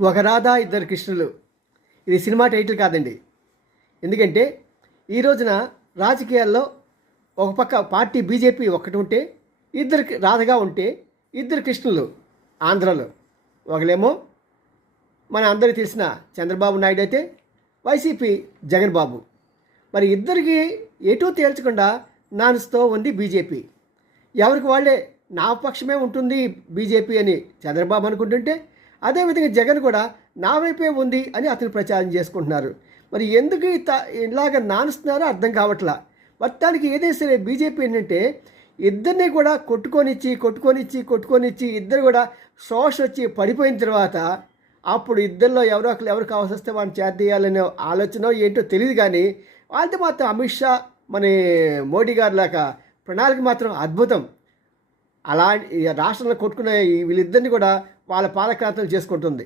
ఒక రాధా ఇద్దరు కృష్ణులు. ఇది సినిమా టైటిల్ కాదండి. ఎందుకంటే ఈ రోజున రాజకీయాల్లో ఒక పక్క పార్టీ బీజేపీ ఒక్కటి ఉంటే, ఇద్దరు రాధగా ఉంటే, ఇద్దరు కృష్ణులు ఆంధ్రలో. ఒకలేమో మన అందరికీ తెలిసిన చంద్రబాబు నాయుడు అయితే, వైసీపీ జగన్ బాబు. మరి ఇద్దరికి ఎటూ తేల్చకుండా నానుస్తూ ఉంది బీజేపీ. ఎవరికి వాళ్ళే నా పక్షమే ఉంటుంది బీజేపీ అని చంద్రబాబు అనుకుంటుంటే, అదేవిధంగా జగన్ కూడా నా వైపే ఉంది అని అతను ప్రచారం చేసుకుంటున్నారు. మరి ఎందుకు ఇలాగ నానుస్తున్నారో అర్థం కావట్లా. మొత్తానికి ఏదైనా సరే బీజేపీ ఏంటంటే ఇద్దరిని కూడా కొట్టుకొనిచ్చి ఇద్దరు కూడా శోష వచ్చి పడిపోయిన తర్వాత అప్పుడు ఇద్దరిలో ఎవరు కావాల్సి వస్తే వాళ్ళని చేద్దేయాలనే ఆలోచన ఏంటో తెలియదు. కానీ వాళ్ళతో మాత్రం అమిత్ షా మన మోడీ గారి లాగా ప్రణాళిక మాత్రం అద్భుతం. అలా రాష్ట్రంలో కొట్టుకునే వీళ్ళిద్దరిని కూడా వాళ్ళ పాలక్రాంతం చేసుకుంటుంది.